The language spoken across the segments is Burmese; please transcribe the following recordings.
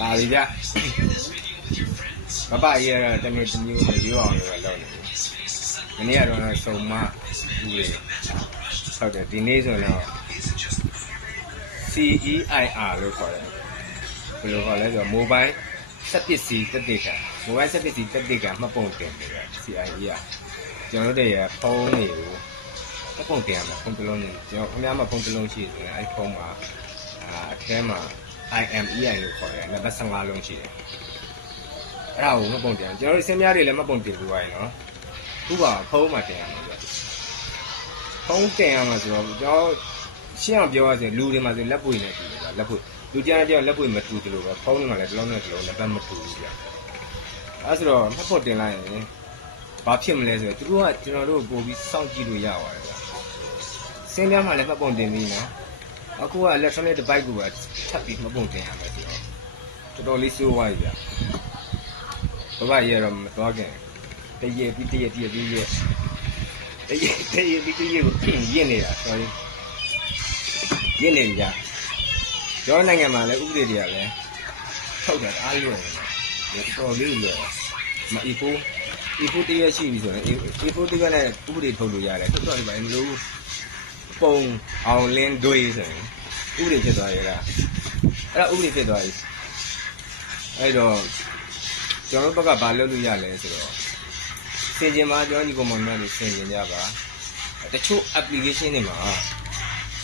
လာပြီဗျပပကြီးကတော့တနေ့တစ်မျိုးရိုးအောင်လို့လုပ်နေတယ်။ဒီနေ့ကတော့စုံမဦးလေးဟုတ်တယ်ဒီနေ့ဆိုတော့ CEIR လို့ခေါ်တယ်ဘယ်လိုခေါ်လဲဆိုတော့ mobile စက်ပစ္စည်းတက်တေက mobile စက်ပစ္စည်းတက်တေကမှတ်ပုံတင်တယ်ဗျ CEIR ကျွန်တော်တို့ရဲ့ဖုန်းတွေကိုမှတ်ပုံတင်ရမှာဖုန်းတစ်လုံးနဲ့ကျွန်တော်ခင်ဗျားမှာဖုန်းတစ်လုံးရှိတယ်ဆိုရင်အဲ့ဖုန်းမှာအထဲမှာ IMEI လို့ခေါ်တယ်နံပါတ်15လုံးရှိတယ်အဲ့ဒါကိုမှတ်ပုံတင်ကျွန်တော်တို့စင်းများတွေလည်းမှတ်ပုံတင်ပြသွားရင်နော်ခုပါဖုန်းမှာတင်ရမှာဗျဖုန်းတင်ရမှာဆိုတော့ကျွန်တော်ရှင်းအောင်ပြောရစီလူတွေမှာဆိုလက်ပွေနဲ့တူတယ်ဗျလက်ပွေလူကြတဲ့လက်ပွေမတူတယ်လို့ပဲဖုန်းတွေမှာလည်းတစ်လုံးနဲ့တစ်လုံးနံပါတ်မတူဘူးဗျအဲ့ဆိုတော့မှတ်ပုံတင်လိုက်ရင်ဘာဖြစ်မလဲဆိုတော့သူတို့ကကျွန်တော်တို့ပို့ပြီးစောင့်ကြည့်လို့ရပါတယ်ဗျစင်းများမှာလည်းမှတ်ပုံတင်ပြီးနော်အခုက electronic device ကိုပဲထပ်ပြီးမှတ်ပုံတင်ရမယ်ဆိုတော့တော်တော်လေးစိုးသွားပြီဗျဘဘကြီးကတော့မသွားခင်တရေပြီးတရေပြီးကိုရင့်နေတာ sorry ရင့်နေကြကျောင်းနိုင်ငံမှာလည်းဥပဒေတွေကလည်းထုတ်တယ်အားလွယ်တယ်တော်တော်လေးလွယ်မအီဖိုတရရှိပြီဆိုရင်အီဖိုတရနဲ့ဥပဒေထုတ်လို့ရတယ်တော်တော်လေးပါမလို့ပုံအောင်လင်းတွေးဆိုရင်ဥပဒေဖြစ်သွားရတာအဲ့ဒါဥပဒေဖြစ်သွားပြီအဲ့တော့ကျွန်တော်တို့ဘက်ကဘာလုပ်လို့ရလဲဆိုတော့စင်ကျင်မှာကျွန်တော်ညီကောင်မများတွေစင်ကျင်ကြပါတချို့ application တွေမှာ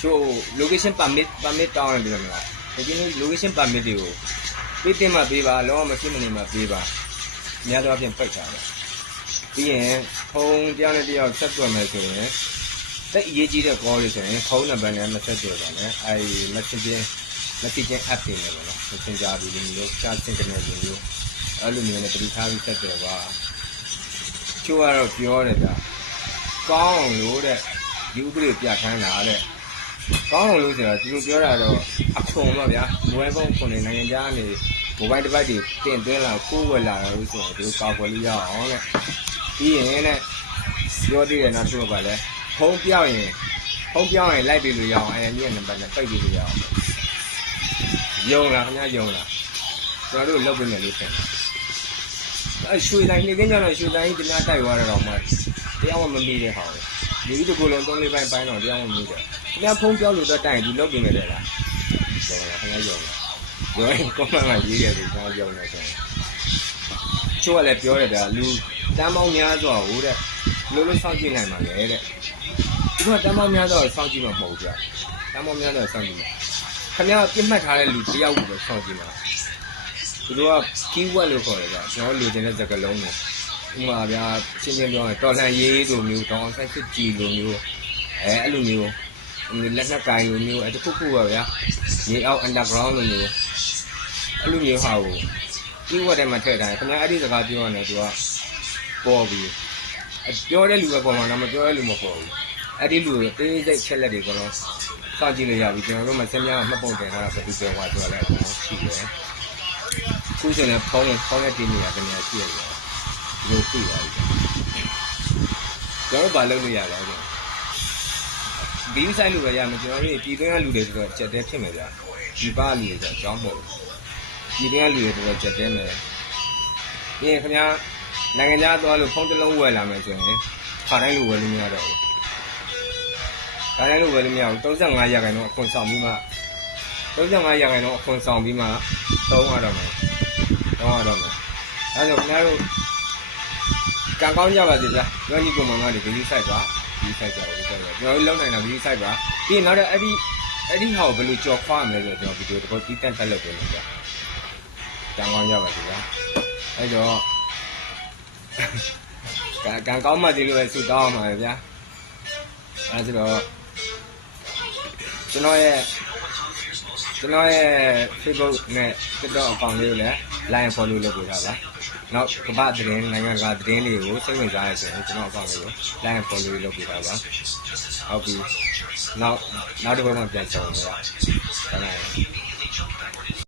ချို့ location permit တောင်းရတယ်မလားဒီနေ့ location permit တွေကိုပေးတင်မှပေးပါလောကမဖြစ်မနေမှပေးပါအများသောအားဖြင့်ပိတ်ထားတယ်ပြီးရင်ဖုန်းတရားနဲ့တရားဆက်သွယ်မယ်ဆိုရင်တက်အရေးကြီးတဲ့ call တွေဆိုရင်ဖုန်းနံပါတ်နဲ့မဆက်သွယ်ပါနဲ့အဲဒီ messaging app တွေနဲ့ပေါ့နော် messenger တွေမျိုး chat signal တွေမျိုးအဲ့လိုမျိုးနဲ့ပြည်ထားပြီးဆက်သွယ်ပါချို့ကတော့ပြောတယ်ဗျကောင်းအောင်လို့တဲ့ဒီဥပဒေပြဋ္ဌာန်းတာတဲ့ကောင်းအောင်လို့ဆိုတော့သူတို့ပြောတာတော့အခွန်တော့ဗျာ mobile phone ခွန်နေနိုင်ငံခြားကနေ mobile device တွေတင်သွင်းလာကိုးဝယ်လာလို့ဆိုတော့သူတို့ကာကွယ်လို့ရအောင်တဲ့ပြီးရင်တဲ့ပြောသေးတယ်နော်သူတို့ကလည်းဖုန်းပြောင်းရင်လိုက်ပြီးလို့ရအောင်အဲဒီနံပါတ်နဲ့ပိတ်ပြီးလို့ရအောင်ယုံလားခင်ဗျာယုံလားကျွန်တော်တို့လုပ်ပေးမယ်လို့ထင်တယ်အဲရွှေတိုင်းနေကင်းကြတော့ရွှေတိုင်းဒီများတိုက်သွားတာတော့မှတရားမှမမိတဲ့ဟာလေဒီကိုလုံး3-4ပိုင်းတော့တရားမှမမိတယ်ခင်ဗျာဖုန်းပြောလို့တော့တိုင်ဒီလုပ်ပေးမယ်လေလားယုံလားခင်ဗျာယုံလားပြောရင်ကွန်မန့်မှာရေးရတယ်ကျွန်တော်ယုံနေတယ်ချို့ကလည်းပြောတယ်ဗျာလူတန်းပေါင်းများစွာဟိုတဲ့လို့စောင့်ကြည့်နိုင်မှာလေတဲ့ဒီကတန်းပေါင်းများစွာစောင့်ကြည့်မှာမဟုတ်ဘူးဗျာတန်းပေါင်းများစွာစောင့်ကြည့်မှာခင်ဗျာပြစ်မှတ်ထားတဲ့လူတယောက်ကိုပဲစောင့်ကြည့်မှာသူတို့က keyword လို့ခေါ်တယ်ဗျာကျွန်တော်လိုချင်တဲ့စကားလုံးကိုဥပမာဗျာရှင်းပြောရင်တော်လှန်ရေးလိုမျိုးတောင်းဆိုင်စစ်ကြည်လိုမျိုးအဲ့လိုမျိုးလက်နက်ကိုင်လိုမျိုးတခုခုပါဗျာမြေအောက် underground လိုမျိုးအဲ့လိုမျိုးဟာကို keyword ထဲမှာထည့်ထားတယ်ခင်ဗျာအဲ့ဒီစကားပြောရတယ်သူကပေါ်ပြီးပြောတဲ့လူပဲပေါ်မှာတော့မပြောတဲ့လူမပေါ်ဘူးအဲ့ဒီလူတွေတေးစိတ်ချက်လက်တွေကတော့စောင့်ကြည့်လို့ရပြီကျွန်တော်တို့မှစက်များမှတ်ပုံတင်ထားတာဘယ်သူပြောသွားလဲအကုန်ရှိတယ်ခုဆိုရင်ဖုန်းနဲ့တင်နေတာခင်ဗျာရှိရတယ်လို့သိပါပြီကျွန်တော်ဘာလုပ်လို့ရလဲဆိုဒီ site လို့ပဲရမယ်ကျွန်တော်တို့ပြည်တွင်းကလူတွေဆိုတော့ချက်တဲဖြစ်မယ်ဗျာဒီပါလူတွေဆိုတော့အကြောင်းမဟုတ်ဘူးပြည်တွင်းကလူတွေဆိုတော့ချက်တဲမယ်ပြီးရင်ခင်ဗျာနိုင်ငံခြားသွားလို့ဖုန်းတစ်လုံးဝယ်လာမယ်ဆိုရင်ခါတိုင်းလိုဝယ်လို့မရတော့ဘူးခါတိုင်းလိုဝယ်လို့မရဘူး35ရာခိုင်နှုန်းအခွန်ဆောင်ပြီးမှ35ရာခိုင်နှုန်းအခွန်ဆောင်ပြီးမှသုံးရတော့မယ်အဲ့တော့ခင်ဗျားတို့ကံကောင်းကြပါစေဗျာကျွန်တော်ညီကောင်မတွေဗီဒီယိုဆိုင်ပါဗီဒီယိုဆိုင်ကြပါဦးကျွန်တော်တို့လုံနိုင်တာဗီဒီယိုဆိုင်ပါပြီးရင်နောက်တော့အဲ့ဒီဟာကိုဘယ်လိုကြော်ခွားမလဲဆိုတော့ကျွန်တော်ဗီဒီယိုတစ်ခုတီးတန့်တက်လုပ်ပေးမယ်ဗျာကံကောင်းကြပါစေဗျာအဲ့တော့ကံကောင်းမှဒီလိုပဲဆုတောင်းအောင်ပါဗျာအဲ့ဒါတော့ကျွန်တော်ရဲ့ Facebook နဲ့ TikTok အကောင့်လေးကိုလည်း like follow လုပ်ပေးထားပါနောက်ကမ္ဘာသတင်းနိုင်ငံကသတင်းတွေကိုစိတ်ဝင်စားရဆိုရင်ကျွန်တော်အကောင့်လေးကို like follow လုပ်ပေးထားပါဟုတ်ပြီနောက်တစ်ခါမှပြန်ဆောင်ပါ